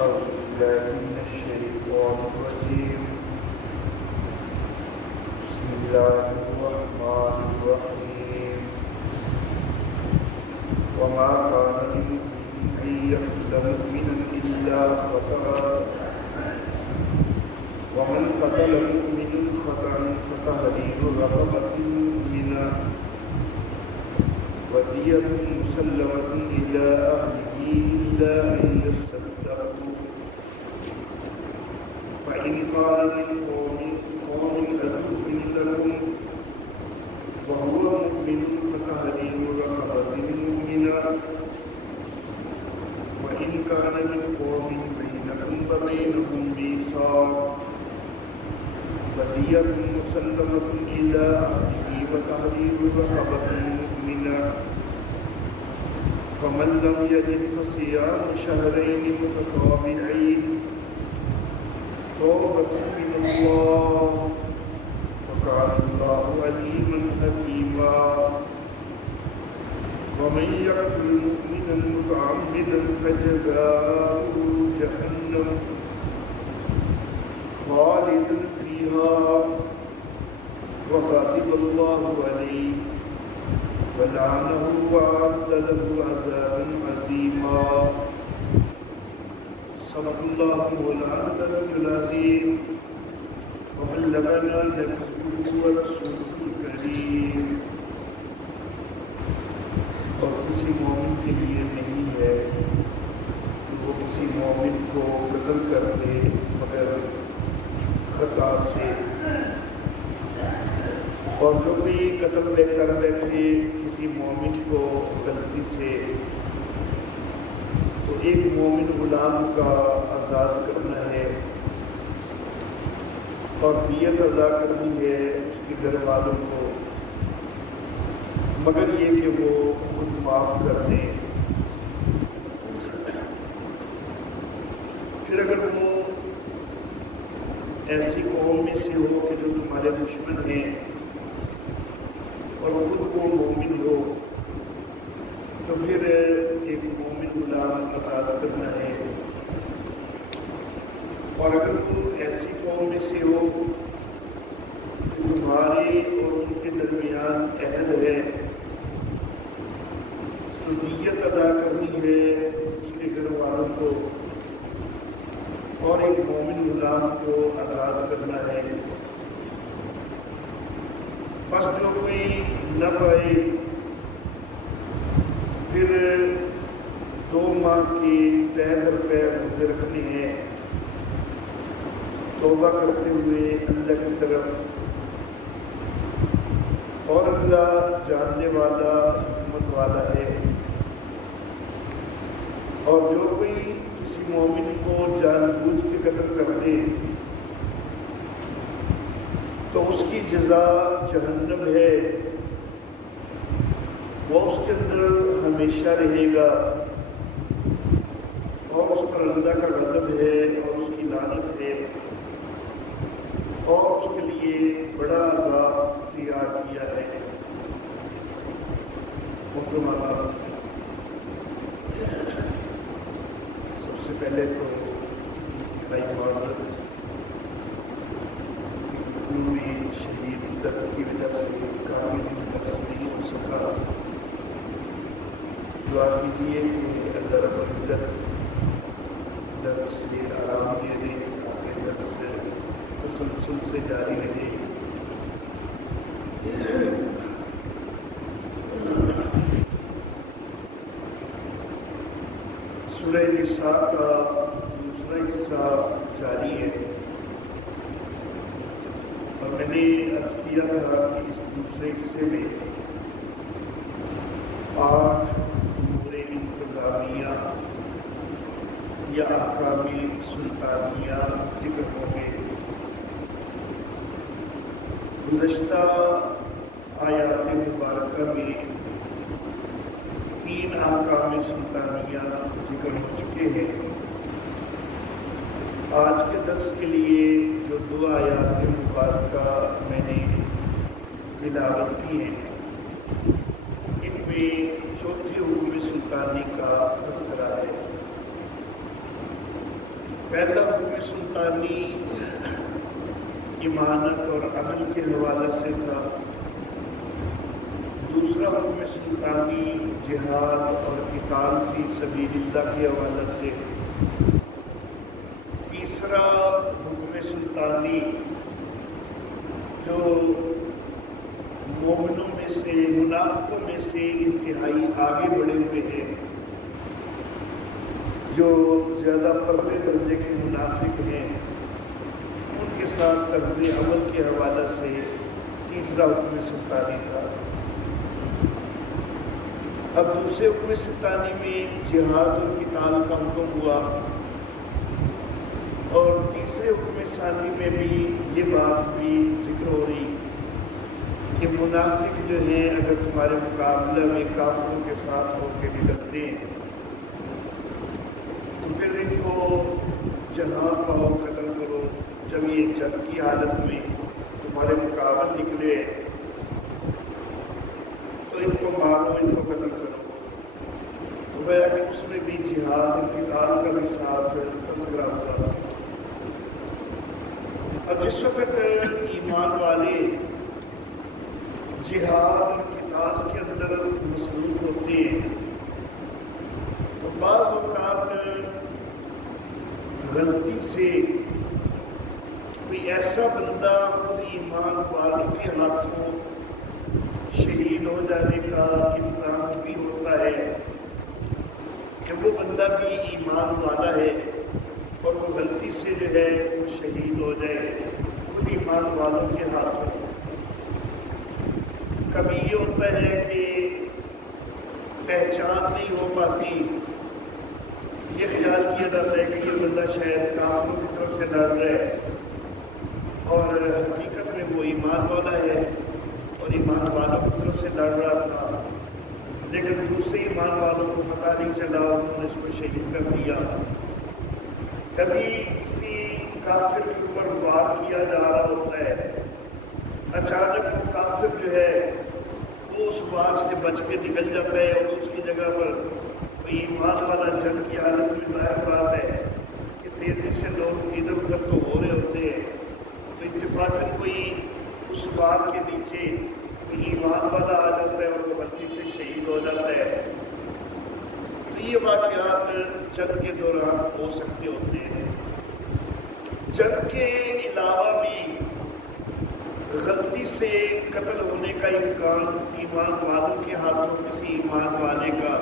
أعوذ بالله من الشيطان الرجيم بسم الله الرحمن الرحيم وما كان لمؤمن أن يقتل مؤمنا إلا خطأ ومن قتل مؤمنا خطأ فتحرير رقبة مؤمنة ودية مسلمة إلى أهله إلا أن يصدقوا فإن قال من قوم أذن لكم وهو مؤمن فتحرير رقبة مؤمنة وإن كان من قوم بينكم وبينهم ميثاق فدية مسلمة إلى أهله وتحرير رقبة مؤمنة فمن لم يجد فصيام شهرين متتابعين توبة من الله وكان الله عليما حكيما ومن يقتل مؤمنا متعمدا فجزاؤه جهنم خالدا فيها وغضب الله عليه ولعنه وأعد له عذابا عظيما صدق الله مولانا العظيم وبلغنا نبيه ورسوله الكريم. اور کسی مومن کے لیے نہیں ہے کہ وہ کسی مومن کو قتل کر دے مگر خطا سے، اور جو بھی قتل میں کر بیٹھے کسی مومن کو غلطی سے، تو ایک مومن غلام کا آزاد کرنا ہے اور دیت ادا کرنی ہے اس کے گھر والوں کو، مگر یہ کہ وہ خود معاف کر دیں۔ پھر اگر وہ ایسی قوم میں سے ہو کہ جو تمہارے دشمن ہیں اور خود وہ مومن ہو، تو پھر ایک مومن غلام آزاد کرنا ہے۔ اور اگر وہ ایسی قوم میں سے ہو کہ تمہاری اور ان کے درمیان عہد ہے، تو دیت ادا کرنی ہے اس کے گھر والوں کو اور ایک مومن غلام کو آزاد کرنا ہے۔ بس جو کوئی نہ پائے پھر 2 ماہ کی پے در پے روزے رکھنے ہیں، توبہ کرتے ہوئے اللہ کی طرف، اور اللہ جاننے والا حکمت والا ہے۔ اور جو کوئی کسی مومن کو جان بوجھ کے قتل کر دے تو اس کی جزا جہنم ہے، وہ اس کے اندر ہمیشہ رہے گا، اور اس پر اللہ کا غضب ہے اور اس کی لعنت ہے، اور اس کے لیے بڑا عذاب تیار کیا ہے۔ محترم، سب سے پہلے تو انتہائی معذرت، پوری شدید درد کی وجہ سے کافی دن درس نہیں ہو سکا۔ دعا کیجیے کہ اللہ رب العزت درس سے آرام دے دے تاکہ درس تسلسل سے جاری رہے۔ سورہ نساء کا دوسرا حصہ جاری ہے، اور میں نے عرض کیا تھا کہ اس دوسرے حصے میں 8 امور انتظامیہ یا احکام سلطانیہ ذکر ہوں گے۔ گزشتہ آیات مبارکہ میں 3 احکام سلطانیہ ذکر ہو چکے ہیں۔ آج کے درس کے لیے جو 2 آیات مبارکہ میں نے تلاوت کی ہیں، ان میں چوتھی حکم سلطانی کا تذکرہ ہے۔ پہلا حکم سلطانی امانت اور عدل کے حوالے سے تھا، دوسرا حکم سلطانی جہاد اور قتال فی سبیل اللہ کے حوالے سے، تیسرا حکم سلطانی جو مومنوں میں سے منافقوں میں سے انتہائی آگے بڑھے ہوئے ہیں، جو زیادہ پرلے درجے کے منافق ہیں، ان کے ساتھ طرز عمل کے حوالے سے تیسرا حکم سلطانی تھا۔ اب دوسرے حکم سلطانی میں جہاد اور قتال کا حکم ہوا، اور تیسرے حکم ثانی میں بھی یہ بات بھی ذکر ہو رہی کہ منافق جو ہیں اگر تمہارے مقابلے میں کافروں کے ساتھ ہو کے نکلتے ہیں تو پھر ان کو جہاں پاؤ قتل کرو۔ جب یہ جنگ کی حالت میں تمہارے مقابل نکلے تو ان کو مارو، ان کو قتل کرو۔ تو گویا کہ اس میں بھی جہاد اور قتال کا بھی ساتھ تذکرہ ہوا۔ اب جس وقت ایمان والے جہاد اور قتال کے اندر مصروف ہوتے ہیں تو بعض اوقات غلطی سے کوئی ایسا بندہ خود ایمان والوں کے ہاتھوں شہید ہو جانے کا امکان بھی ہوتا ہے کہ وہ بندہ بھی ایمان والا ہے اور وہ غلطی سے جو ہے وہ شہید ہو جائے خود ایمان والوں کے ہاتھوں۔ کبھی یہ ہوتا ہے کہ پہچان نہیں ہو پاتی، یہ خیال کیا جاتا ہے کہ یہ بندہ شاید کافروں کی طرف سے لڑ رہا ہے اور حقیقت میں وہ ایمان والا ہے اور ایمان والوں کی طرف سے لڑ رہا تھا، لیکن دوسرے ایمان والوں کو پتہ نہیں چلا، انہوں نے اس کو شہید کر دیا۔ کبھی کسی کافر کے اوپر وار کیا جا رہا ہوتا ہے، اچانک وہ کافر جو ہے وہ اس وار سے بچ کے نکل جاتا ہے اور اس کی جگہ پر کوئی ایمان والا جنگ کی حالت میں ظاہر بات ہے کہ تیزی سے لوگ ادھر ادھر تو ہو رہے ہوتے ہیں، تو اتفاقاً کوئی اس وار کے نیچے کوئی ایمان والا آ جاتا ہے اور وہ غلطی سے شہید ہو جاتا ہے۔ تو یہ واقعات جنگ کے دوران ہو سکتے ہوتے ہیں۔ جنگ کے علاوہ بھی غلطی سے قتل ہونے کا امکان ایمان والوں کے ہاتھوں کسی ایمان والے کا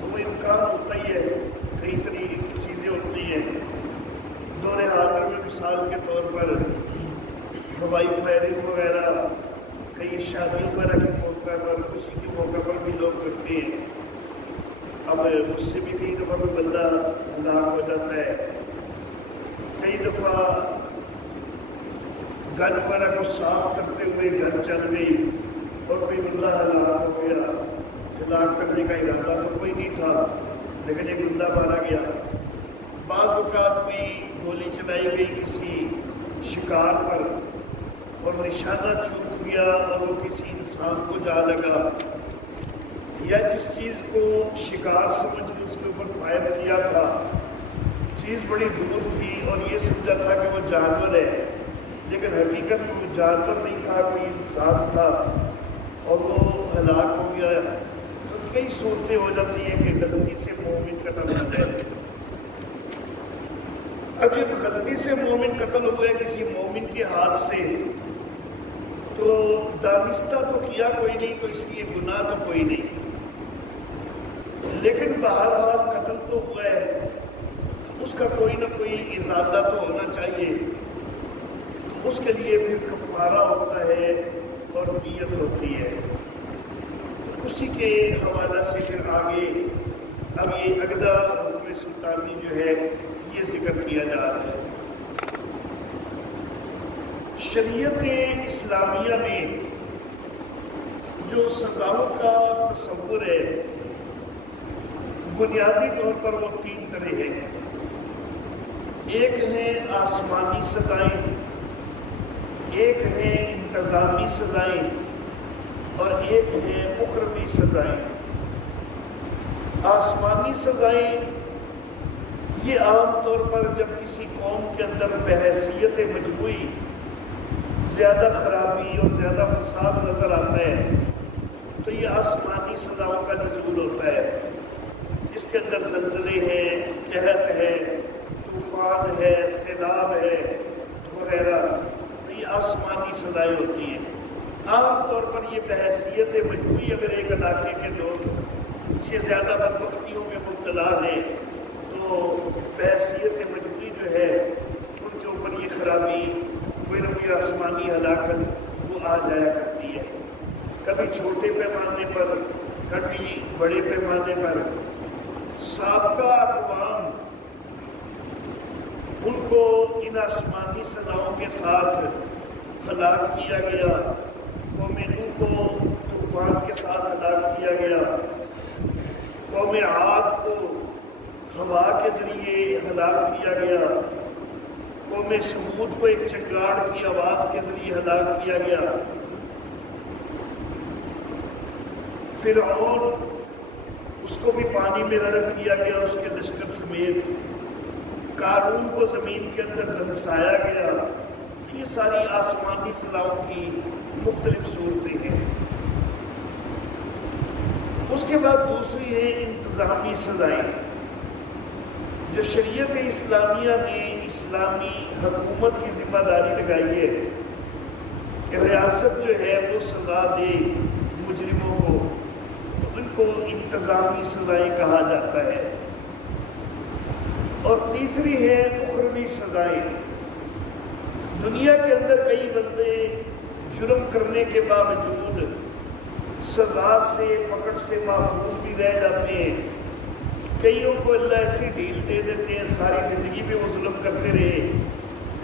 تو وہ امکان ہوتا ہی ہے، کئی طریقے کی چیزیں ہوتی ہیں۔ دور حاضر میں مثال کے طور پر ہوائی فائرنگ وغیرہ کئی شادیوں وغیرہ کے موقع پر، خوشی کے موقع پر بھی لوگ کرتے ہیں۔ اب اس سے بھی کئی دفعہ کوئی بندہ ہلاک ہو جاتا ہے، کئی دفعہ گن وغیرہ کو صاف کرتے ہوئے گن چل گئی اور کوئی بندہ ہلاک ہو گیا۔ ہلاک کرنے کا ارادہ تو کوئی نہیں تھا لیکن ایک بندہ مارا گیا۔ بعض اوقات کوئی گولی چلائی گئی کسی شکار پر اور نشانہ چوک گیا اور وہ کسی انسان کو جا لگا، یا جس چیز کو شکار سمجھ کے اس کے اوپر فائر کیا تھا چیز بڑی دور تھی اور یہ سمجھا تھا کہ وہ جانور ہے، لیکن حقیقت میں وہ جانور نہیں تھا، کوئی انسان تھا اور وہ ہلاک ہو گیا۔ تو کئی صورتیں ہو جاتی ہیں کہ غلطی سے مومن قتل ہو جائے۔ اب جب غلطی سے مومن قتل ہوئے کسی مومن کے ہاتھ سے تو دانستہ تو کیا کوئی نہیں، تو اس لیے گناہ تو کوئی نہیں، لیکن بہرحال قتل تو ہوا ہے تو اس کا کوئی نہ کوئی ازالہ تو ہونا چاہیے، تو اس کے لیے پھر کفارہ ہوتا ہے اور دیت ہوتی ہے۔ تو اسی کے حوالے سے پھر آگے اب یہ اگلا حکم سلطانی جو ہے یہ ذکر کیا جا رہا ہے۔ شریعت اسلامیہ میں جو سزاؤں کا تصور ہے بنیادی طور پر وہ تین طرح ہیں۔ ایک ہیں آسمانی سزائیں، ایک ہیں انتظامی سزائیں اور ایک ہیں اخروی سزائیں۔ آسمانی سزائیں یہ عام طور پر جب کسی قوم کے اندر بحیثیت مجموعی زیادہ خرابی اور زیادہ فساد نظر آتا ہے تو یہ آسمانی سزاؤں کا نزول ہوتا ہے. اس کے اندر زلزلے ہیں، قحط ہے، طوفان ہے، سیلاب ہے وغیرہ. یہ آسمانی سزائیں ہوتی ہیں. عام طور پر یہ بحیثیت مجموعی اگر ایک علاقے کے لوگ یہ زیادہ بدبختیوں میں مبتلا ہیں تو بحیثیت مجموعی جو ہے ان کے اوپر یہ خرابی، کوئی نہ کوئی آسمانی ہلاکت وہ آ جایا کرتی ہے. کبھی چھوٹے پیمانے پر، کبھی بڑے پیمانے پر. سابقہ اقوام ان کو ان آسمانی سزاؤں کے ساتھ ہلاک کیا گیا. قوم نوح کو طوفان کے ساتھ ہلاک کیا گیا. قوم عاد کو ہوا کے ذریعے ہلاک کیا گیا. قوم سمود کو ایک چنگاڑ کی آواز کے ذریعے ہلاک کیا گیا. فرعون اس کو بھی پانی میں غرق کیا گیا اس کے لشکر سمیت. قارون کو زمین کے اندر دھنسایا گیا. یہ ساری آسمانی سزاؤں کی مختلف صورتیں ہیں. اس کے بعد دوسری ہے انتظامی سزائیں، جو شریعت اسلامیہ نے اسلامی حکومت کی ذمہ داری لگائی ہے کہ ریاست جو ہے وہ سزا دے مجرموں کو، تو ان کو انتظامی سزائیں کہا جاتا ہے. اور تیسری ہے اخروی سزائیں. دنیا کے اندر کئی بندے جرم کرنے کے باوجود سزا سے، پکڑ سے محفوظ بھی رہ جاتے ہیں. کئیوں کو اللہ ایسی ڈھیل دے دیتے ہیں، ساری زندگی میں وہ ظلم کرتے رہے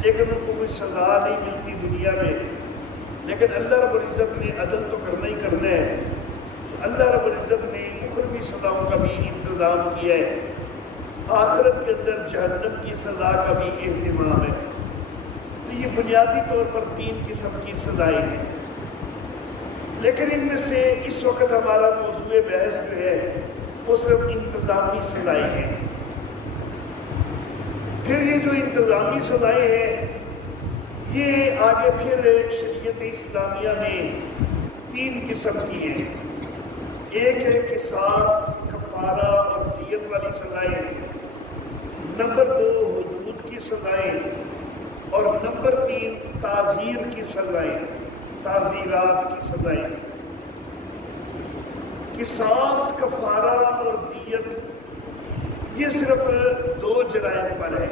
لیکن ان کو کوئی سزا نہیں ملتی دنیا میں. لیکن اللہ رب العزت نے عدل تو کرنا ہی کرنا ہے. اللہ رب العزت نے اخروی سزاؤں کا بھی انتظام کیا ہے. آخرت کے اندر جہنم کی سزا کا بھی اہتمام ہے. تو یہ بنیادی طور پر 3 قسم کی سزائیں ہیں. لیکن ان میں سے اس وقت ہمارا موضوع بحث جو ہے وہ صرف انتظامی سزائیں ہیں. پھر یہ جو انتظامی سزائیں ہیں یہ آگے پھر شریعت اسلامیہ میں 3 قسم کی ہیں. ایک ہے قصاص، کفارہ اور دیت والی سزائیں. نمبر 2 حدود کی سزائیں. اور نمبر 3 تعزیر کی سزائیں، تعزیرات کی سزائیں. قصاص، کفارہ اور دیت یہ صرف 2 جرائم پر ہے.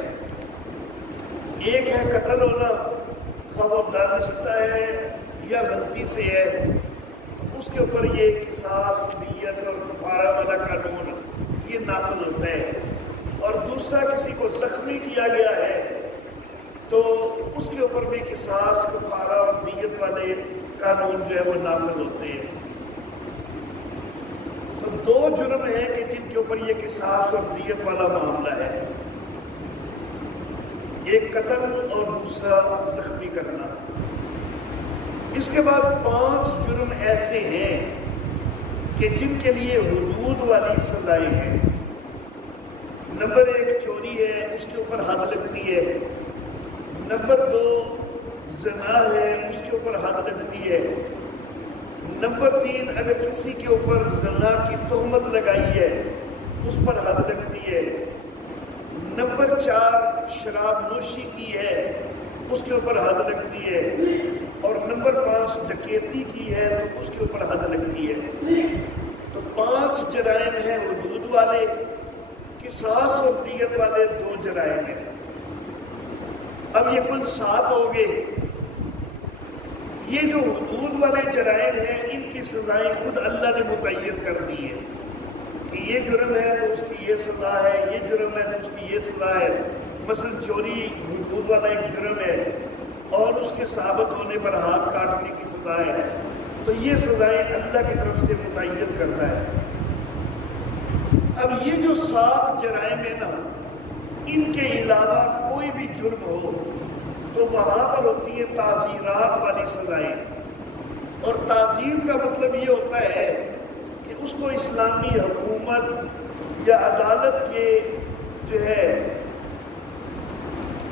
ایک ہے قتل ہونا، خواہ وہ دانستہ ہے یا غلطی سے ہے، اس کے اوپر یہ قصاص، دیت اور کفارہ والا قانون یہ نافذ ہوتا ہے. اور دوسرا کسی کو زخمی کیا گیا ہے تو اس کے اوپر بھی قصاص، کفارہ اور دیت والے قانون جو ہے وہ نافذ ہوتے ہیں. تو 2 جرم ہیں کہ جن کے اوپر یہ قصاص اور دیت والا معاملہ ہے. ایک قتل اور دوسرا زخمی کرنا. اس کے بعد 5 جرم ایسے ہیں کہ جن کے لیے حدود والی سزائیں ہیں. نمبر 1 چوری ہے، اس کے اوپر حد لگتی ہے. نمبر 2 زنا ہے، اس کے اوپر حد لگتی ہے. نمبر 3 اگر کسی کے اوپر زنا کی تہمت لگائی ہے اس پر حد لگتی ہے. نمبر 4 شراب نوشی کی ہے، اس کے اوپر حد لگتی ہے. اور نمبر 5 ڈکیتی کی ہے تو اس کے اوپر حد لگتی ہے. تو 5 جرائم ہیں حدود والے، قصاص اور دیت والے 2 جرائم ہیں. اب یہ کل 7 ہو گئے. یہ جو حدود والے جرائم ہیں ان کی سزائیں خود اللہ نے متعین کر دی ہیں کہ یہ جرم ہے تو اس کی یہ سزا ہے، یہ جرم ہے تو اس کی یہ سزا ہے. مثلا چوری حدود والا ایک جرم ہے اور اس کے ثابت ہونے پر ہاتھ کاٹنے کی سزا ہے. تو یہ سزائیں اللہ کی طرف سے متعین کرتا ہے. اب یہ جو 7 جرائم ہیں نا، ان کے علاوہ کوئی بھی جرم ہو تو وہاں پر ہوتی ہے تعزیرات والی سزائیں. اور تعزیر کا مطلب یہ ہوتا ہے کہ اس کو اسلامی حکومت یا عدالت کے جو ہے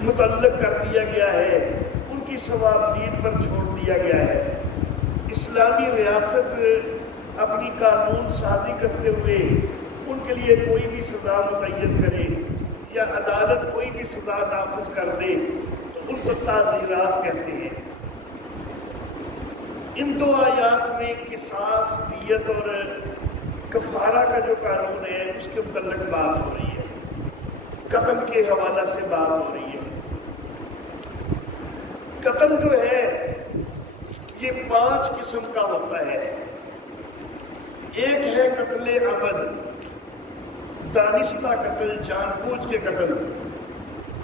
متعلق کر دیا گیا ہے، ان کی ثوابدید پر چھوڑ دیا گیا ہے۔ اسلامی ریاست اپنی قانون سازی کرتے ہوئے ان کے لیے کوئی بھی سزا متعین کرے یا عدالت کوئی بھی سزا نافذ کر دے تو ان کو تعزیرات کہتے ہیں۔ ان دو آیات میں قصاص، دیت اور کفارہ کا جو قانون ہے اس کے متعلق بات ہو رہی ہے، قتل کے حوالہ سے بات ہو رہی ہے۔ قتل جو ہے یہ 5 قسم کا ہوتا ہے۔ ایک ہے قتل عمد، دانستہ قتل، جان بوجھ کے قتل۔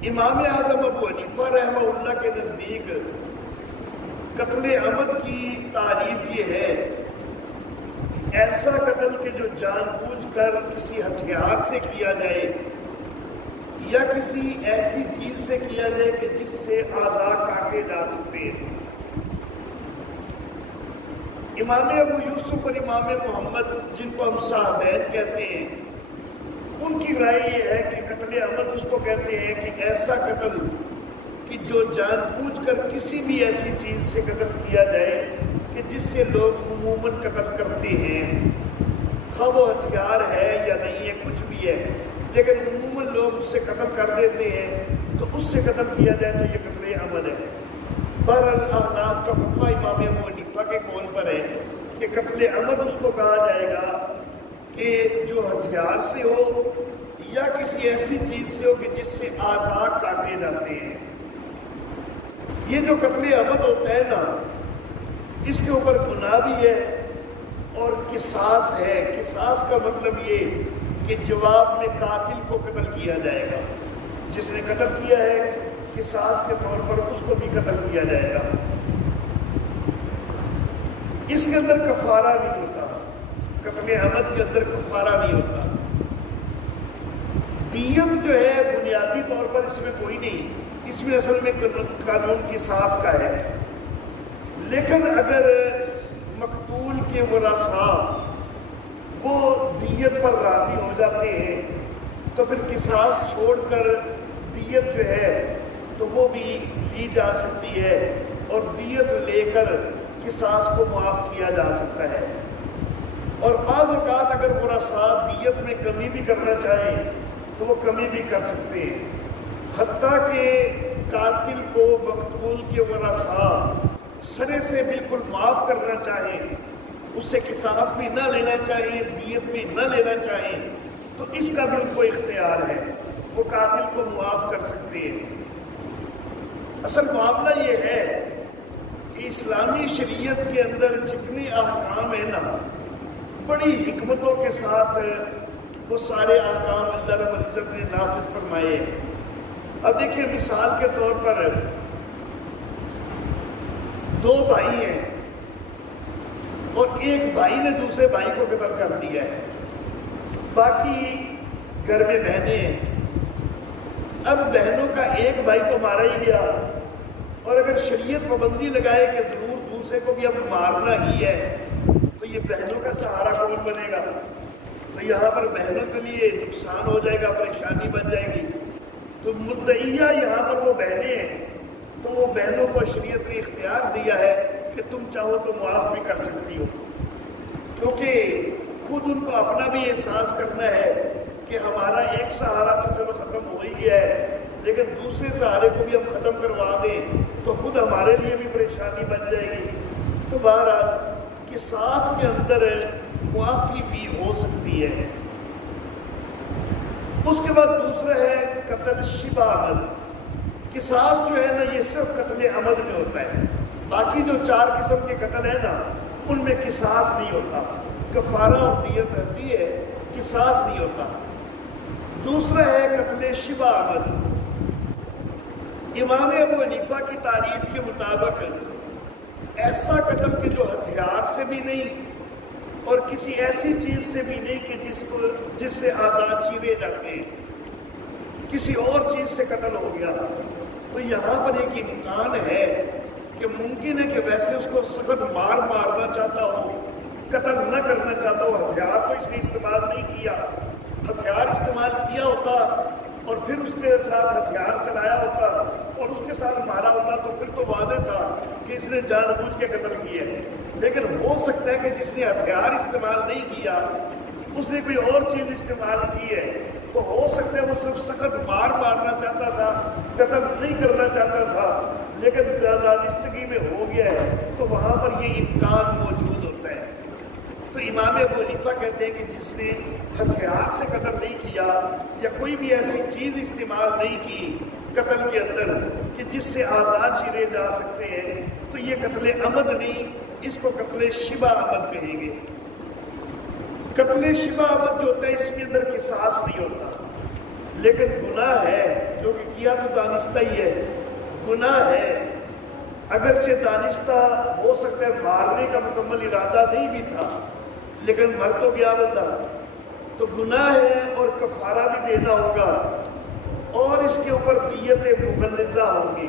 امام اعظم ابو حنیفہ رحمہ اللہ کے نزدیک قتل عمد کی تعریف یہ ہے ایسا قتل کہ جو جان بوجھ کر کسی ہتھیار سے کیا جائے یا کسی ایسی چیز سے کیا جائے کہ جس سے اعضاء کاٹے جا سکتے ہیں۔ امام ابو یوسف اور امام محمد جن کو ہم صحابین کہتے ہیں ان کی رائے یہ ہے کہ قتل عمد اس کو کہتے ہیں کہ ایسا قتل کہ جو جان بوجھ کر کسی بھی ایسی چیز سے قتل کیا جائے کہ جس سے لوگ عموماً قتل کرتے ہیں، خواہ وہ ہتھیار ہے یا نہیں ہے، کچھ بھی ہے، لیکن عموماً لوگ اس سے قتل کر دیتے ہیں تو اس سے قتل کیا جائے تو یہ قتل عمد ہے۔ بہرحال احناف کا فتویٰ امام ابو حنیفہ کے قول پر ہے کہ قتل عمد اس کو کہا جائے گا کہ جو ہتھیار سے ہو یا کسی ایسی چیز سے ہو کہ جس سے اعضاء کاٹے جاتے ہیں۔ یہ جو قتل عمد ہوتا ہے نا، اس کے اوپر گناہ بھی ہے اور قصاص ہے۔ قصاص کا مطلب یہ کہ جواب میں قاتل کو قتل کیا جائے گا، جس نے قتل کیا ہے قصاص کے طور پر اس کو بھی قتل کیا جائے گا۔ اس کے اندر کفارہ نہیں ہوتا، قتل عمد کے اندر کفارہ نہیں ہوتا۔ دیت جو ہے بنیادی طور پر اس میں کوئی نہیں، اس میں اصل میں قانون قصاص کا ہے، لیکن اگر مقتول کے ورثاء وہ دیت پر راضی ہو جاتے ہیں تو پھر قصاص چھوڑ کر دیت جو ہے تو وہ بھی لی جا سکتی ہے اور دیت لے کر قصاص کو معاف کیا جا سکتا ہے۔ اور بعض اوقات اگر ورثاء دیت میں کمی بھی کرنا چاہیں تو وہ کمی بھی کر سکتے ہیں، حتیٰ کہ قاتل کو مقتول کے ورثاء سرے سے بالکل معاف کرنا چاہیں، اس سے قصاص بھی نہ لینا چاہیں، دیت بھی نہ لینا چاہیں، تو اس کا بھی ان کو اختیار ہے، وہ قاتل کو معاف کر سکتے ہیں۔ اصل معاملہ یہ ہے کہ اسلامی شریعت کے اندر جتنے احکام ہیں نا، بڑی حکمتوں کے ساتھ وہ سارے احکام اللہ رب العزت نے نافذ فرمائے ہیں۔ اب دیکھیے مثال کے طور پر 2 بھائی ہیں اور ایک بھائی نے دوسرے بھائی کو قتل کر دیا ہے، باقی گھر میں بہنیں ہیں۔ اب بہنوں کا ایک بھائی تو مارا ہی گیا، اور اگر شریعت پابندی لگائے کہ ضرور دوسرے کو بھی اب مارنا ہی ہے تو یہ بہنوں کا سہارا کون بنے گا؟ تو یہاں پر بہنوں کے لیے نقصان ہو جائے گا، پریشانی بن جائے گی۔ تو مدعیہ یہاں پر وہ بہنیں ہیں، تو وہ بہنوں کو شریعت نے اختیار دیا ہے کہ تم چاہو تو معاف بھی کر سکتی ہو، کیونکہ خود ان کو اپنا بھی احساس کرنا ہے کہ ہمارا ایک سہارا تو چلو ختم ہو ہی گیا ہے، لیکن دوسرے سہارے کو بھی ہم ختم کروا دیں تو خود ہمارے لیے بھی پریشانی بن جائے گی۔ تو بہرحال قصاص کے اندر معافی بھی ہو سکتی ہے۔ اس کے بعد دوسرا ہے قتل شبہ عمد۔ قصاص جو ہے نا یہ صرف قتل عمد میں ہوتا ہے، باقی جو 4 قسم کے قتل ہیں نا ان میں قصاص نہیں ہوتا، کفارہ اور دیت ہوتی ہے، قصاص نہیں ہوتا۔ دوسرا ہے قتل شبہ عمد۔ امام ابو حنیفہ کی تعریف کے مطابق ایسا قتل کہ جو ہتھیار سے بھی نہیں اور کسی ایسی چیز سے بھی نہیں کہ جس سے اعضاء چیرے جاتے ہیں، کسی اور چیز سے قتل ہو گیا، تو یہاں پر ایک امکان ہے کہ ممکن ہے کہ ویسے اس کو سخت مارنا چاہتا ہو، قتل نہ کرنا چاہتا ہو، ہتھیار تو اس نے استعمال نہیں کیا، ہتھیار استعمال کیا ہوتا اور پھر اس کے ساتھ ہتھیار چلایا ہوتا اور اس کے ساتھ مارا ہوتا تو پھر تو واضح تھا کہ اس نے جان بوجھ کے قتل کیا ہے. لیکن ہو سکتا ہے کہ جس نے ہتھیار استعمال نہیں کیا اس نے کوئی اور چیز استعمال کی ہے، تو ہو سکتا ہے وہ صرف سخت مارنا چاہتا تھا، قتل نہیں کرنا چاہتا تھا، لیکن دانستگی میں ہو گیا ہے تو وہاں پر یہ امکان موجود ہوتا ہے. تو امام ابو حنیفہ کہتے ہیں کہ جس نے ہتھیار سے قتل نہیں کیا یا کوئی بھی ایسی چیز استعمال نہیں کی قتل کے اندر کہ جس سے آزاد چھیرے جا سکتے ہیں، تو یہ قتل عمد نہیں، اس کو قتل شبہ عمد کہیں گے. قتل شبہ عمد جو ہوتا ہے اس کے اندر قصاص نہیں ہوتا، لیکن گناہ ہے، جو کہ کیا تو دانستہ ہی ہے، گناہ ہے. اگرچہ دانستہ ہو سکتا ہے مارنے کا مکمل ارادہ نہیں بھی تھا، لیکن مر تو گیا بندہ، تو گناہ ہے اور کفارہ بھی دینا ہوگا اور اس کے اوپر دیت مغلظہ ہوگی.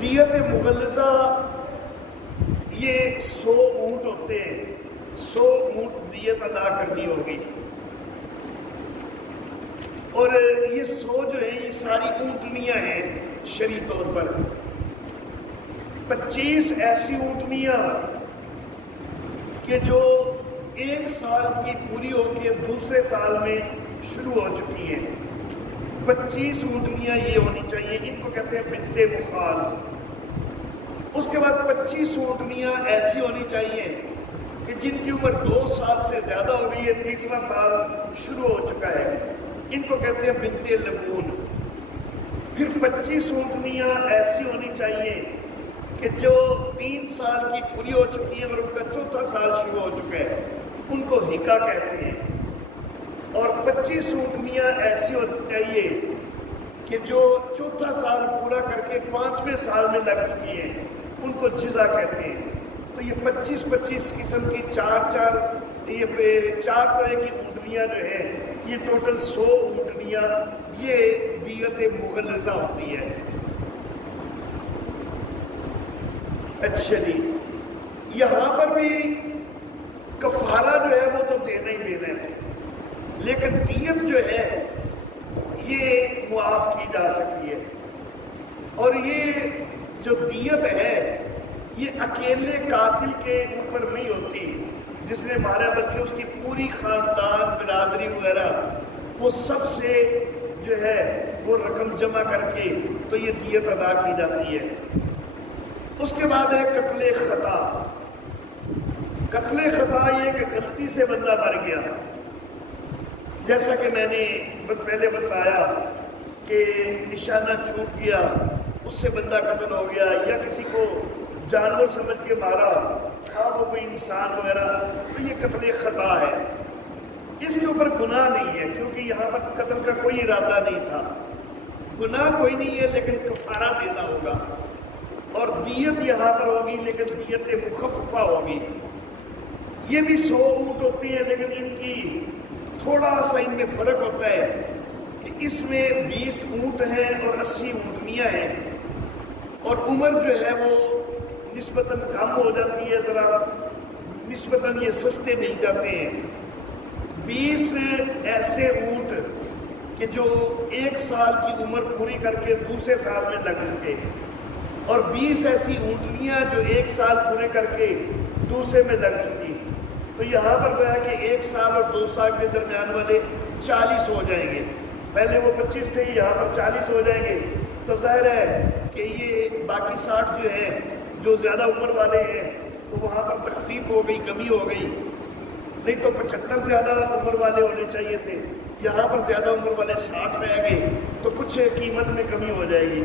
دیت مغلظہ یہ 100 اونٹ ہوتے ہیں، 100 اونٹ دیت ادا کرنی ہوگی. اور یہ 100 جو ہیں یہ ساری اونٹنیاں ہیں شرعی طور پر. 25 ایسی اونٹنیاں کہ جو 1 سال کی پوری ہو کے دوسرے سال میں شروع ہو چکی ہیں. 25 اونٹنیاں یہ ہونی چاہیے، ان کو کہتے ہیں بنت مخاض. اس کے بعد 25 اونٹنیاں ایسی ہونی چاہیے کہ جن کی عمر 2 سال سے زیادہ ہو رہی ہے، تیسرا سال شروع ہو چکا ہے، ان کو کہتے ہیں بنت لبون. پھر 25 اونٹنیاں ایسی ہونی چاہیے کہ جو 3 سال کی پوری ہو چکی ہیں اور ان کا 4تھا سال شروع ہو چکا ہے، ان کو حقہ کہتے ہیں. اور 25 اونٹنیاں ایسی ہونی چاہیے کہ جو 4تھا سال پورا کر کے 5ویں سال میں لگ چکی ہیں، ان کو جزا کہتے ہیں. تو یہ 25 قسم کی 4 طرح کی اونٹنیاں جو ہیں، یہ ٹوٹل 100 اونٹنیاں یہ دیت مغلظہ ہوتی ہے. اچھا جی، یہاں پر بھی کفارہ جو ہے وہ تو دینا ہی دینا ہے، لیکن دیت جو ہے یہ معاف کی جا سکتی ہے. اور یہ جو دیت ہے یہ اکیلے قاتل کے اوپر نہیں ہوتی جس نے مارا، بلکہ اس کی پوری خاندان، برادری وغیرہ وہ سب سے جو ہے وہ رقم جمع کر کے تو یہ دیت ادا کی جاتی ہے. اس کے بعد ہے قتل خطا. قتل خطا یہ کہ غلطی سے بندہ مر گیا، جیسا کہ میں نے پہلے بتایا کہ نشانہ چھوٹ گیا، اس سے بندہ قتل ہو گیا، یا کسی کو جانور سمجھ کے مارا، تھا وہ کوئی انسان وغیرہ، تو یہ قتل خطا ہے. اس کے اوپر گناہ نہیں ہے کیونکہ یہاں پر قتل کا کوئی ارادہ نہیں تھا. گناہ کوئی نہیں ہے لیکن کفارہ دینا ہوگا، اور دیت یہاں پر ہوگی لیکن دیت مخففہ ہوگی. یہ بھی 100 اونٹ ہوتی ہیں، لیکن ان کی تھوڑا سا ان میں فرق ہوتا ہے کہ اس میں 20 اونٹ ہیں اور 80 اونٹنیاں ہیں، اور عمر جو ہے وہ نسبتاً کم ہو جاتی ہے، ذرا نسبتاً یہ سستے مل جاتے ہیں. 20 ایسے اونٹ کہ جو 1 سال کی عمر پوری کر کے دوسرے سال میں لگ چکے، اور 20 ایسی اونٹنیاں جو 1 سال پورے کر کے دوسرے میں لگ چکی. تو یہاں پر گویا کہ 1 سال اور 2 سال کے درمیان والے 40 ہو جائیں گے. پہلے وہ 25 تھے، یہاں پر 40 ہو جائیں گے. تو ظاہر ہے کہ یہ باقی 60 جو ہیں جو زیادہ عمر والے ہیں تو وہاں پر تخفیف ہو گئی، کمی ہو گئی. نہیں تو 75 زیادہ عمر والے ہونے چاہیے تھے، یہاں پر زیادہ عمر والے 60 رہ گئے، تو کچھ قیمت میں کمی ہو جائے گی.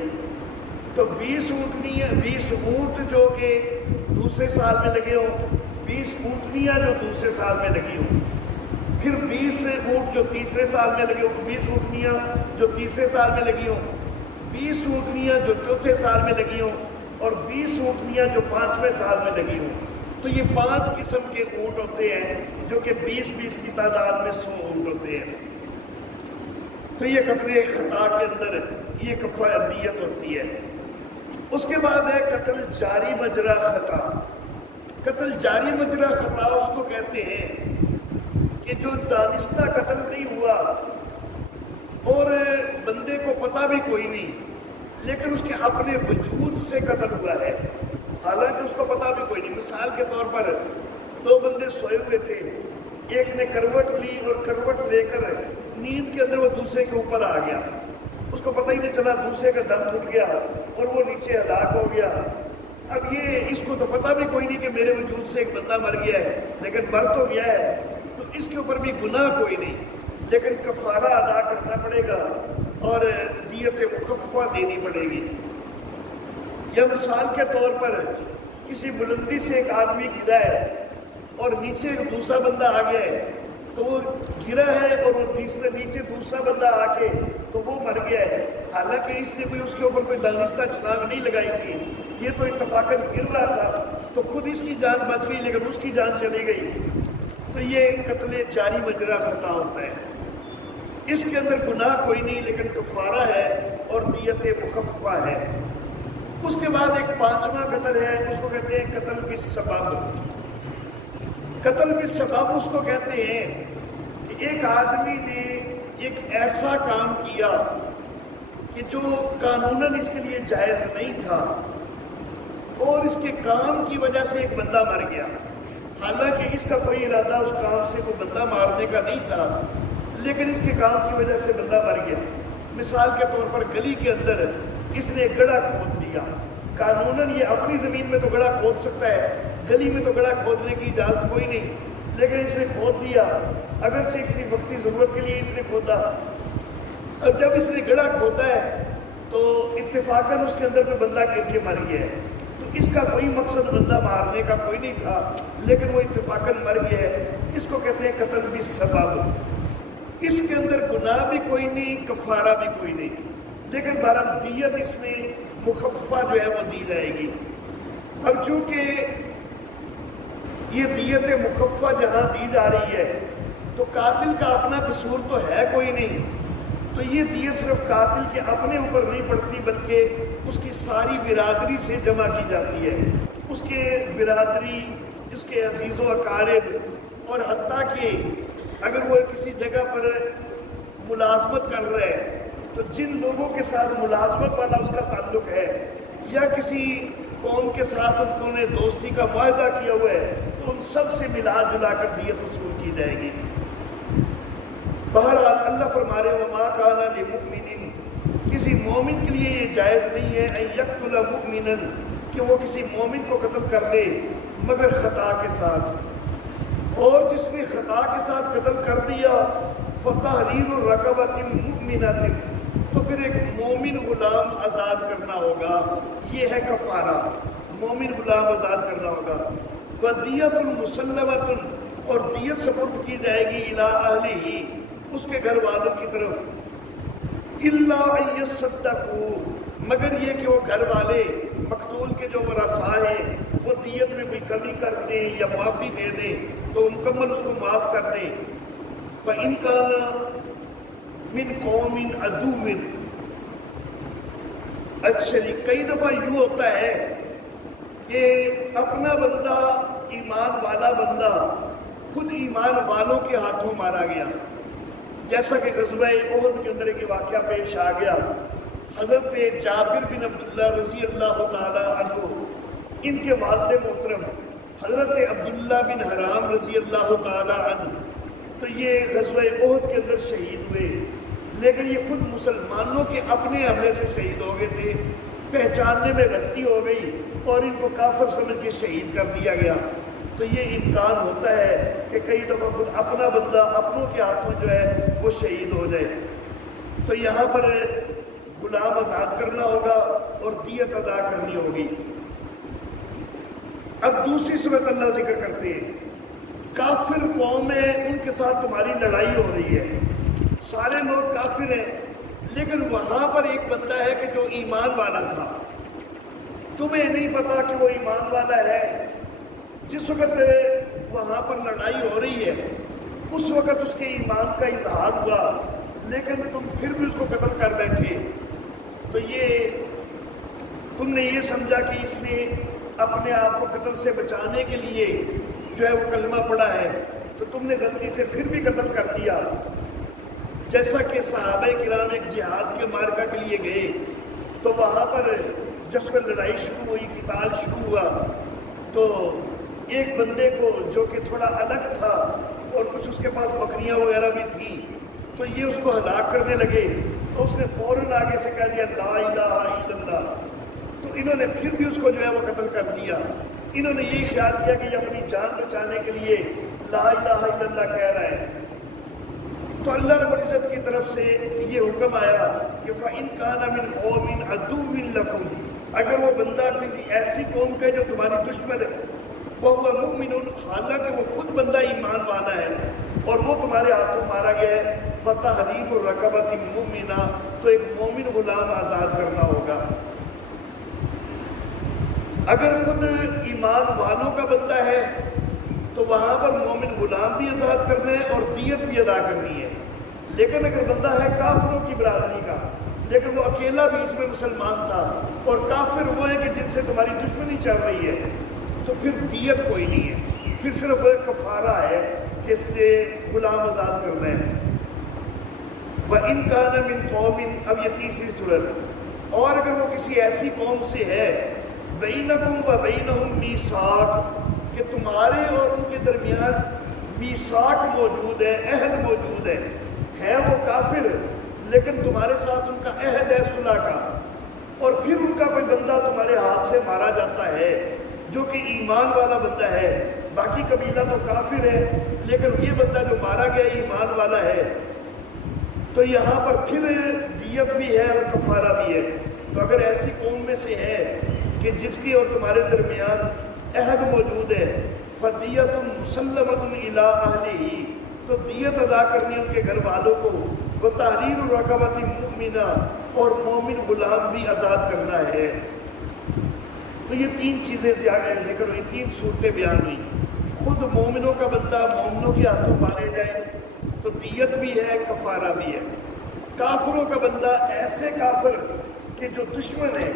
تو 20 اونٹ جو کہ دوسرے سال میں لگے ہوں، 20 اونٹنیاں جو دوسرے سال میں لگی ہوں، پھر 20 اونٹ جو تیسرے سال میں لگے ہوں، 20 اونٹنیاں جو تیسرے سال میں لگی ہوں، 20 اونٹنیاں جو چوتھے سال میں لگی ہوں، اور 20 اونٹنیاں جو 5ویں سال میں لگی ہوں. تو یہ 5 قسم کے اونٹ ہوتے ہیں جو کہ 20 کی تعداد میں 100 اونٹ ہوتے ہیں. تو یہ قتل خطا کے اندر یہ کفارہ دیت ہوتی ہے. اس کے بعد ہے قتل جاری مجرا خطا. قتل جاری مجرا خطا اس کو کہتے ہیں کہ جو دانستہ قتل نہیں ہوا اور بندے کو پتہ بھی کوئی نہیں، لیکن اس کے اپنے وجود سے قتل ہوا ہے، حالانکہ اس کو پتہ بھی کوئی نہیں۔ مثال کے طور پر دو بندے سوئے ہوئے تھے، ایک نے کروٹ لی اور کروٹ لے کر نیند کے اندر وہ دوسرے کے اوپر آ گیا، اس کو پتہ ہی نہیں چلا، دوسرے کا دم گھٹ گیا اور وہ نیچے ہلاک ہو گیا۔ اب یہ اس کو تو پتہ بھی کوئی نہیں کہ میرے وجود سے ایک بندہ مر گیا ہے، لیکن مر تو گیا ہے، تو اس کے اوپر بھی گناہ کوئی نہیں، لیکن کفارہ ادا کرنا پڑے گا اور دیت مخففہ دینی پڑے گی۔ یا مثال کے طور پر کسی بلندی سے ایک آدمی گرا ہے اور نیچے ایک دوسرا بندہ آ گیا ہے، تو وہ گرا ہے اور وہ نیچے دوسرا بندہ آ کے تو وہ مر گیا ہے، حالانکہ اس نے کوئی اس کے اوپر کوئی دانستہ چھلانگ نہیں لگائی تھی، یہ تو اتفاقاً گر رہا تھا، تو خود اس کی جان بچ گئی لیکن اس کی جان چلی گئی، تو یہ قتل جاری مجرا خطا ہوتا ہے۔ اس کے اندر گناہ کوئی نہیں، لیکن کفارہ ہے اور دیت مخففہ ہے۔ اس کے بعد ایک پانچواں قتل ہے، اس کو کہتے ہیں قتل بالسبب۔ قتل بالسبب اس کو کہتے ہیں کہ ایک آدمی نے ایک ایسا کام کیا کہ جو قانوناً اس کے لیے جائز نہیں تھا، اور اس کے کام کی وجہ سے ایک بندہ مر گیا، حالانکہ اس کا کوئی ارادہ اس کام سے کوئی بندہ مارنے کا نہیں تھا، لیکن اس کے کام کی وجہ سے بندہ مر گیا۔ مثال کے طور پر گلی کے اندر اس نے گڑھا کھود دیا، قانوناً یہ اپنی زمین میں تو گڑھا کھود سکتا ہے، گلی میں تو گڑھا کھودنے کی اجازت کوئی نہیں، لیکن اس نے کھود دیا، اگرچہ کسی وقتی ضرورت کے لیے اس نے کھودا۔ اب جب اس نے گڑھا کھودا ہے تو اتفاقاً اس کے اندر کوئی بندہ گر کے مر گیا ہے، تو اس کا کوئی مقصد بندہ مارنے کا کوئی نہیں تھا، لیکن وہ اتفاقاً مر گیا ہے، اس کو کہتے ہیں قتل بالسبب۔ اس کے اندر گناہ بھی کوئی نہیں، کفارہ بھی کوئی نہیں، لیکن بہرحال دیت اس میں مخففہ جو ہے وہ دی جائے گی۔ اب چونکہ یہ دیت مخففہ جہاں دی جا رہی ہے تو قاتل کا اپنا قصور تو ہے کوئی نہیں، تو یہ دیت صرف قاتل کے اپنے اوپر نہیں پڑتی بلکہ اس کی ساری برادری سے جمع کی جاتی ہے، اس کے برادری، اس کے عزیز و اقارب، اور حتیٰ کہ اگر وہ کسی جگہ پر ملازمت کر رہے ہیں تو جن لوگوں کے ساتھ ملازمت والا اس کا تعلق ہے، یا کسی قوم کے ساتھ انہوں نے دوستی کا معاہدہ کیا ہوا ہے، تو ان سب سے ملا جلا کر دیت وصول کی جائے گی۔ بہرحال اللہ فرما رہے وما کان لمؤمن، کسی مومن کے لیے یہ جائز نہیں ہے ان یقتل مؤمنا، کہ وہ کسی مومن کو قتل کر دے مگر خطا کے ساتھ، اور جس نے خطا کے ساتھ قتل کر دیا فتحریر رقبۃ مؤمنۃ، تو پھر ایک مومن غلام آزاد کرنا ہوگا، یہ ہے کفارہ، مومن غلام آزاد کرنا ہوگا۔ وَدِيَةٌ مُسَلَّمَةٌ، اور دیت سپرد کی جائے گی اِلیٰ اہلہ، اس کے گھر والوں کی طرف، إِلَّا أَن يَصَّدَّقُوا، مگر یہ کہ وہ گھر والے مقتول کے جو ورثاء ہیں وہ دیت میں کوئی کمی کر دیں یا معافی دے دیں تو مکمل اس کو معاف کر دیں۔ فَإِن كَانَ مِن قَوْمٍ عَدُوٍّ، اچھا جی، کئی دفعہ یوں ہوتا ہے کہ اپنا بندہ، ایمان والا بندہ خود ایمان والوں کے ہاتھوں مارا گیا، جیسا کہ غزوہ احد کے اندر ایک واقعہ پیش آ گیا۔ حضرت جابر بن عبداللہ رضی اللہ تعالی عنہ، ان کے والد محترم حضرت عبداللہ بن حرام رضی اللہ تعالی عنہ، تو یہ غزوہ احد کے اندر شہید ہوئے، لیکن یہ خود مسلمانوں کے اپنے حملے سے شہید ہو گئے تھے، پہچاننے میں غلطی ہو گئی اور ان کو کافر سمجھ کے شہید کر دیا گیا۔ تو یہ امکان ہوتا ہے کہ کئی دفعہ خود اپنا بندہ اپنوں کے ہاتھوں جو ہے وہ شہید ہو جائے، تو یہاں پر غلام آزاد کرنا ہوگا اور دیت ادا کرنی ہوگی۔ اب دوسری صورت اللہ ذکر کرتے ہیں، کافر قوم ہے، ان کے ساتھ تمہاری لڑائی ہو رہی ہے، سارے لوگ کافر ہیں، لیکن وہاں پر ایک بندہ ہے کہ جو ایمان والا تھا، تمہیں نہیں پتا کہ وہ ایمان والا ہے، جس وقت وہاں پر لڑائی ہو رہی ہے اس وقت اس کے ایمان کا اظہار ہوا، لیکن تم پھر بھی اس کو قتل کر بیٹھے، تو یہ تم نے یہ سمجھا کہ اس نے اپنے آپ کو قتل سے بچانے کے لیے جو ہے وہ کلمہ پڑھا ہے، تو تم نے غلطی سے پھر بھی قتل کر دیا، جیسا کہ صحابہ کرام ایک جہاد کے مارکہ کے لیے گئے تو وہاں پر جب لڑائی شروع ہوئی، قتال شروع ہوا، تو ایک بندے کو جو کہ تھوڑا الگ تھا اور کچھ اس کے پاس بکریاں وغیرہ بھی تھیں، تو یہ اس کو ہلاک کرنے لگے، تو اس نے فوراً آگے سے کہہ دیا لا الہ الا اللہ، تو انہوں نے پھر بھی اس کو جو ہے وہ قتل کر دیا۔ انہوں نے یہی خیال کیا کہ یہ اپنی جان بچانے کے لیے لا الہ الا اللہ کہہ رہا ہے، تو اللہ رب العزت کی طرف سے یہ حکم آیا کہ فَإِن كَانَ مِنْ قَوْمٍ عَدُوٍّ لَكُمْ، اگر وہ بندہ کسی ایسی قوم کا جو تمہاری دشمن ہے، وَهُوَ مُؤْمِنٌ، حالانکہ وہ خود بندہ ایمان والا ہے اور وہ تمہارے ہاتھوں مارا گیا ہے، فَتَحْرِيرُ رَقَبَةٍ مُؤْمِنَةٍ، تو ایک مومن غلام آزاد کرنا ہوگا۔ اگر خود ایمان والوں کا بندہ ہے تو وہاں پر مومن غلام بھی آزاد کرنا ہے اور دیت بھی ادا کرنی ہے۔ لیکن اگر بندہ ہے کافروں کی برادری کا، لیکن وہ اکیلا بھی اس میں مسلمان تھا اور کافر وہ ہے کہ جن سے تمہاری دشمنی چل رہی ہے، تو پھر دیت کوئی نہیں ہے، پھر صرف کفارہ ہے کہ اس نے غلام آزاد کرنا ہے۔ وَإِن كَانَ مِن قَوْمٍ، اب یہ تیسری صورت، اور اگر وہ کسی ایسی قوم سے ہے بَيْنَكُمْ وَبَيْنَهُمْ مِيثَاقٌ، کہ تمہارے اور ان کے درمیان میثاق موجود ہے، عہد موجود ہے وہ کافر لیکن تمہارے ساتھ ان کا عہد ہے صلح کا، اور پھر ان کا کوئی بندہ تمہارے ہاتھ سے مارا جاتا ہے جو کہ ایمان والا بندہ ہے، باقی قبیلہ تو کافر ہے لیکن یہ بندہ جو مارا گیا ایمان والا ہے، تو یہاں پر پھر دیت بھی ہے اور کفارہ بھی ہے۔ تو اگر ایسی قوم میں سے ہے کہ جس کی اور تمہارے درمیان عہد موجود ہے، فدیت مسلمۃ الی اہلہ، تو دیت ادا کرنی ان کے گھر والوں کو، وتحریر رقبۃ مؤمنہ، اور مومن غلام بھی آزاد کرنا ہے۔ تو یہ تین چیزیں سے آگے ذکر ہوئی، تین صورتیں بیان ہوئی۔ خود مومنوں کا بندہ مومنوں کے ہاتھوں مارے جائے تو دیت بھی ہے، کفارہ بھی ہے۔ کافروں کا بندہ، ایسے کافر کہ جو دشمن ہے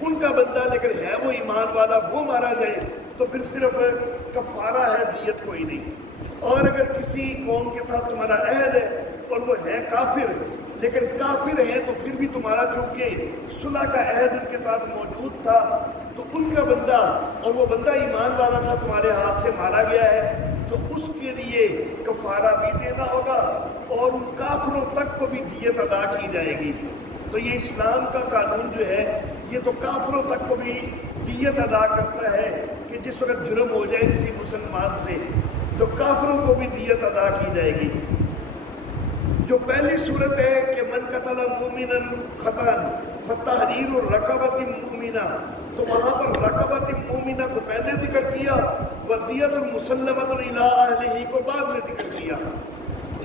ان کا بندہ لیکن ہے وہ ایمان والا، وہ مارا جائے تو پھر صرف کفارہ ہے، دیت کوئی نہیں۔ اور اگر کسی قوم کے ساتھ تمہارا عہد ہے اور وہ ہے کافر، لیکن کافر ہیں تو پھر بھی تمہارا چونکہ صلح کا عہد ان کے ساتھ موجود تھا، تو ان کا بندہ، اور وہ بندہ ایمان والا تھا، تمہارے ہاتھ سے مارا گیا ہے، تو اس کے لیے کفارہ بھی دینا ہوگا اور ان کافروں تک کو بھی دیت ادا کی جائے گی۔ تو یہ اسلام کا قانون جو ہے یہ تو کافروں تک کو بھی دیت ادا کرتا ہے کہ جس وقت جرم ہو جائے کسی مسلمان سے تو کافروں کو بھی دیت ادا کی جائے گی۔ جو پہلی صورت ہے کہ من قتل مومنا خطأ فتحریر رقبۃ مؤمنہ، تو وہاں پر رقبۃ مؤمنہ کو پہلے ذکر کیا، ودیت مسلمۃ الی اہلہ کو بعد میں ذکر کیا۔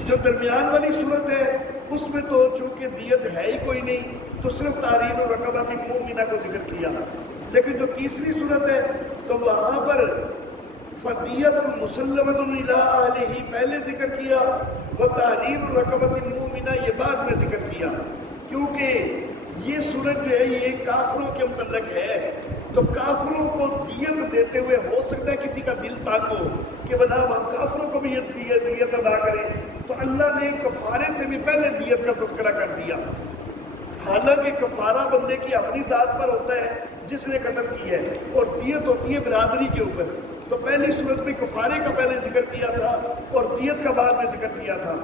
جو درمیان والی صورت ہے اس میں تو چونکہ دیت ہے ہی کوئی نہیں تو صرف تحریر رقبۃ مؤمنہ کو ذکر کیا، لیکن جو تیسری صورت ہے تو وہاں پر فدیت مسلمۃ الی اہلہ پہلے ذکر کیا، وتحریر رقبۃ مؤمنہ یہ بعد میں ذکر کیا، کیونکہ یہ صورت جو ہے یہ کافروں کے متعلق ہے، تو کافروں کو دیت دیتے ہوئے ہو سکتا ہے کسی کا دل تانگ ہو کہ بنا ہم کافروں کو بھی یہ دیت ادا کریں، تو اللہ نے کفارے سے بھی پہلے دیت کا تذکرہ کر دیا، حالانکہ کفارہ بندے کی اپنی ذات پر ہوتا ہے جس نے قتل کیا ہے، اور دیت ہوتی ہے برادری کے اوپر، تو پہلی صورت میں کفارے کا پہلے ذکر کیا تھا اور دیت کا بعد میں ذکر کیا تھا۔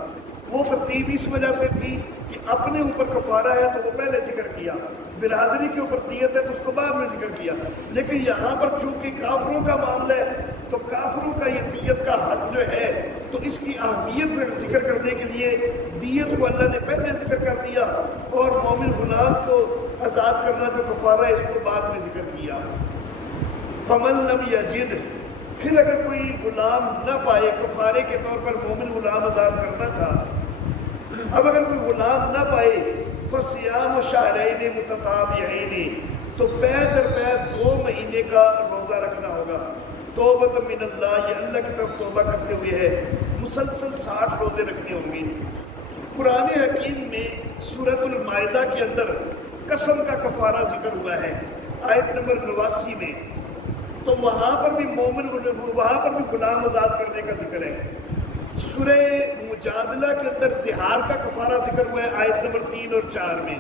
وہ ترتیب اس وجہ سے تھی کہ اپنے اوپر کفارہ ہے تو وہ پہلے ذکر کیا، برادری کے اوپر دیت ہے تو اس کو بعد میں ذکر کیا، لیکن یہاں پر چونکہ کافروں کا معاملہ ہے تو کافروں کا یہ دیت کا حق جو ہے تو اس کی اہمیت سے ذکر کرنے کے لیے دیت کو اللہ نے پہلے ذکر کر دیا اور مومن غلام کو آزاد کرنا جو کفارہ ہے اس کو بعد میں ذکر کیا۔ فمن لم یجد، پھر اگر کوئی غلام نہ پائے، کفارے کے طور پر مومن غلام آزاد کرنا تھا، اب اگر کوئی غلام نہ پائے فصیام شہرین متتابعین، تو پے در پے 2 مہینے کا روزہ رکھنا ہوگا۔ توبۃ من اللہ، یہ اللہ کی طرف توبہ کرتے ہوئے ہے، مسلسل 60 روزے رکھنے ہوں گے۔ قرآن حکیم میں سورۃ المائدہ کے اندر قسم کا کفارہ ذکر ہوا ہے آیت نمبر 89 میں، تو وہاں پر بھی غلام آزاد کرنے کا ذکر ہے۔ سورہ مجادلہ کے اندر زہار کا کفارہ ذکر ہوا ہے آیت نمبر 3 اور 4 میں،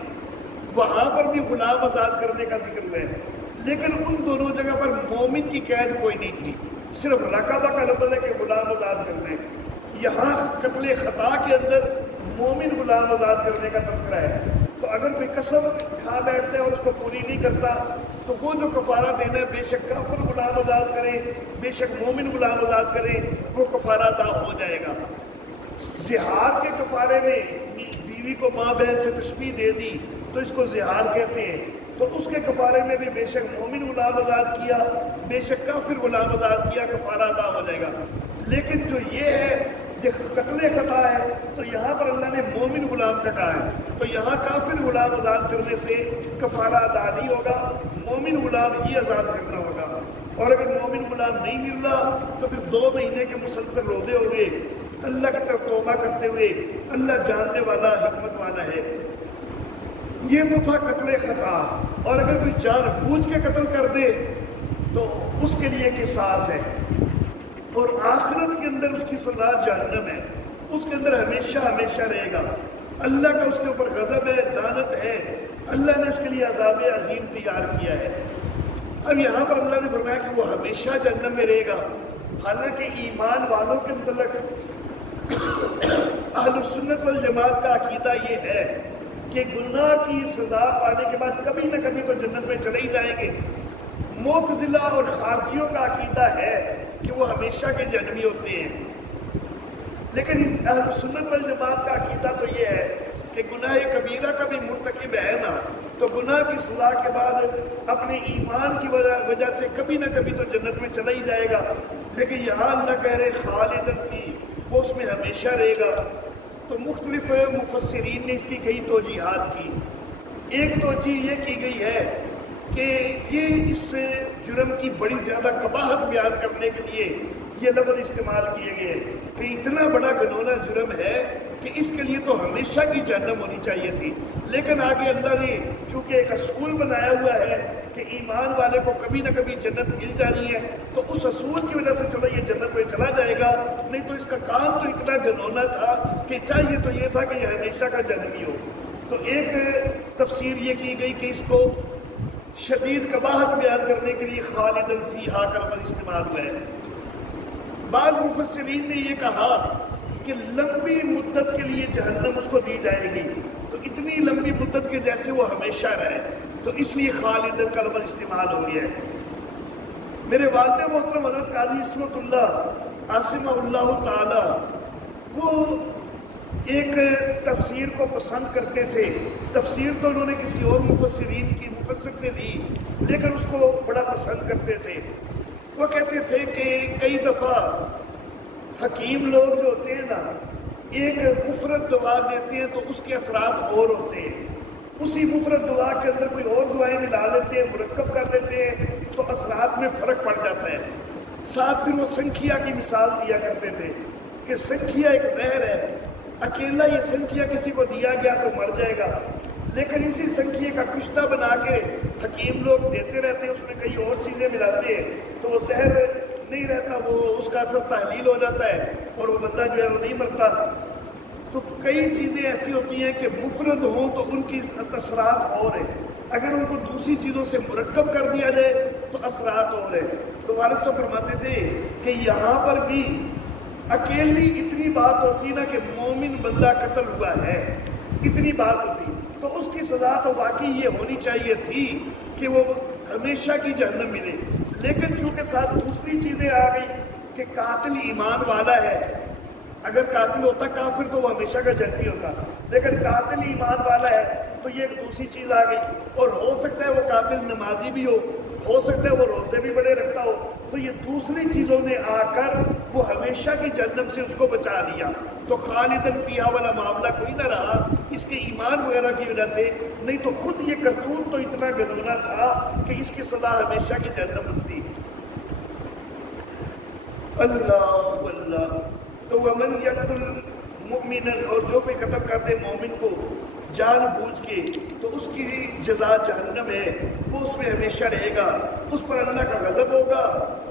وہاں پر بھی غلام آزاد کرنے کا ذکر ہوا ہے، لیکن ان دونوں جگہ پر مومن کی قید کوئی نہیں تھی، صرف رقبہ کا لفظ ہے کہ غلام آزاد کرنا ہے۔ یہاں قتل خطا کے اندر مومن غلام آزاد کرنے کا تذکرہ ہے، تو اگر کوئی قسم کھا بیٹھتا ہے اور اس کو پوری نہیں کرتا تو وہ جو کفارہ دینا ہے، بے شک کافر غلام آزاد کرے، بے شک مومن غلام آزاد کرے، وہ کفارہ ادا ہو جائے گا۔ زہار کے کفارے میں بیوی کو ماں بہن سے تشبیہ دے دی تو اس کو زہار کہتے ہیں، تو اس کے کفارے میں بھی بے شک مومن غلام آزاد کیا، بے شک کافر غلام آزاد کیا، کفارہ ادا ہو جائے گا۔ لیکن جو یہ ہے جو قتل خطا ہے تو یہاں پر اللہ نے مومن غلام کا کہا ہے، تو یہاں کافر غلام آزاد کرنے سے کفارہ ادا نہیں ہوگا، مومن غلام ہی آزاد کرنا ہوگا۔ اور اگر مومن غلام نہیں مل رہا تو پھر 2 مہینے کے مسلسل روزے ہوئے اللہ کی طرف توبہ کرتے ہوئے، اللہ جاننے والا حکمت والا ہے۔ یہ تو تھا قتل خطا، اور اگر کوئی جان بوجھ کے قتل کر دے تو اس کے لیے قصاص ہے، اور آخرت کے اندر اس کی سزا جہنم ہے، اس کے اندر ہمیشہ ہمیشہ رہے گا، اللہ کا اس کے اوپر غضب ہے، لعنت ہے، اللہ نے اس کے لیے عذاب عظیم تیار کیا ہے۔ اب یہاں پر اللہ نے فرمایا کہ وہ ہمیشہ جہنم میں رہے گا، حالانکہ ایمان والوں کے متعلق اہل سنت والجماعت کا عقیدہ یہ ہے کہ گناہ کی سزا پانے کے بعد کبھی نہ کبھی تو جنت میں چلے ہی جائیں گے۔ معتزلہ اور خارجیوں کا عقیدہ ہے کہ وہ ہمیشہ کے جہنمی ہوتے ہیں، لیکن اہل سنت والجماعت کا عقیدہ تو یہ ہے کہ گناہ کبیرہ کا بھی مرتکب ہے نا، تو گناہ کی سزا کے بعد اپنے ایمان کی وجہ سے کبھی نہ کبھی تو جنت میں چلا ہی جائے گا، لیکن یہاں اللہ کہہ رہے خالداً فیہ، وہ اس میں ہمیشہ رہے گا۔ تو مختلف مفسرین نے اس کی کئی توجیحات کی۔ ایک توجیہ یہ کی گئی ہے کہ یہ اس جرم کی بڑی زیادہ قباحت بیان کرنے کے لیے یہ لفظ استعمال کیے گئے کہ اتنا بڑا گھنونا جرم ہے کہ اس کے لیے تو ہمیشہ کی جہنم ہونی چاہیے تھی، لیکن آگے اللہ نے چونکہ ایک اصول بنایا ہوا ہے کہ ایمان والے کو کبھی نہ کبھی جنت مل جانی ہے، تو اس اصول کی وجہ سے چلو یہ جنت میں چلا جائے گا، نہیں تو اس کا کام تو اتنا گھنونا تھا کہ چاہیے تو یہ تھا کہ یہ ہمیشہ کا جہنمی ہو۔ تو ایک تفسیر یہ کی گئی کہ اس کو شدید قباحت بیان کرنے کے لیے خالداً فیہا کا لفظ استعمال ہوا ہے۔ بعض مفسرین نے یہ کہا کہ لمبی مدت کے لیے جہنم اس کو دی جائے گی، تو اتنی لمبی مدت کے جیسے وہ ہمیشہ رہے، تو اس لیے خالداً کا لفظ استعمال ہو گیا ہے۔ میرے والد محترم حضرت قاضی عصمت اللہ عاصمہ اللہ تعالی، وہ ایک تفسیر کو پسند کرتے تھے، تفسیر تو انہوں نے کسی اور مفسرین کی مفسر سے لی، لیکن اس کو بڑا پسند کرتے تھے۔ وہ کہتے تھے کہ کئی دفعہ حکیم لوگ جو ہوتے ہیں نا، ایک مفرد دعا دیتے ہیں تو اس کے اثرات اور ہوتے ہیں، اسی مفرد دعا کے اندر کوئی اور دعائیں ملا لیتے ہیں، مرکب کر لیتے ہیں، تو اثرات میں فرق پڑ جاتا ہے۔ ساتھ پھر وہ سنکھیا کی مثال دیا کرتے تھے کہ سنکھیا ایک زہر ہے، اکیلا یہ سنکھیا کسی کو دیا گیا تو مر جائے گا، لیکن اسی سنکھیے کا کشتہ بنا کے حکیم لوگ دیتے رہتے ہیں، اس میں کئی اور چیزیں ملاتے ہیں تو وہ زہر نہیں رہتا، وہ اس کا اثر تحلیل ہو جاتا ہے اور وہ بندہ جو ہے وہ نہیں مرتا۔ تو کئی چیزیں ایسی ہوتی ہیں کہ مفرد ہوں تو ان کی اثرات اور ہیں، اگر ان کو دوسری چیزوں سے مرکب کر دیا جائے تو اثرات اور ہیں۔ تو والد صاحب فرماتے تھے کہ یہاں پر بھی اکیلی اتنی بات ہوتی نا کہ مومن بندہ قتل ہوا ہے، اتنی بات ہوتی تو اس کی سزا تو واقعی یہ ہونی چاہیے تھی کہ وہ ہمیشہ کی جہنم ملے، لیکن چونکہ ساتھ دوسری چیزیں آ گئی کہ قاتل ایمان والا ہے، اگر قاتل ہوتا کافر تو وہ ہمیشہ کا جہنمی ہوتا، لیکن قاتل ایمان والا ہے تو یہ ایک دوسری چیز آ گئی، اور ہو سکتا ہے وہ قاتل نمازی بھی ہو سکتا ہے وہ روزے بھی بڑے رکھتا ہو، تو یہ دوسری چیزوں نے آ کر وہ ہمیشہ کی جہنم سے اس کو بچا لیا، تو خالداً فیہا والا معاملہ کوئی نہ رہا اس کے ایمان وغیرہ کی وجہ سے، نہیں تو خود یہ کرتوت تو اتنا گھنونا تھا کہ اس کی سزا ہمیشہ کی جہنم بنتی۔ اللہ اللہ، تو ومن یقتل مؤمنا، اور جو کوئی قتل کر دے مومن کو جان بوجھ کے تو اس کی جزا جہنم ہے، وہ اس میں ہمیشہ رہے گا، اس پر اللہ کا غضب ہوگا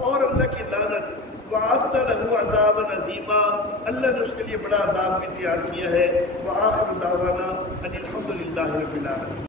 اور اللہ کی لعنت۔ وَأَعْتَ لَهُ عَذَابًا عَظِيمًا، اللہ نے اس کے لیے بڑا عذاب بھی تیار کیا ہے۔ وَآخِرُ دعوانا ان الحمد للہ رب العالمین۔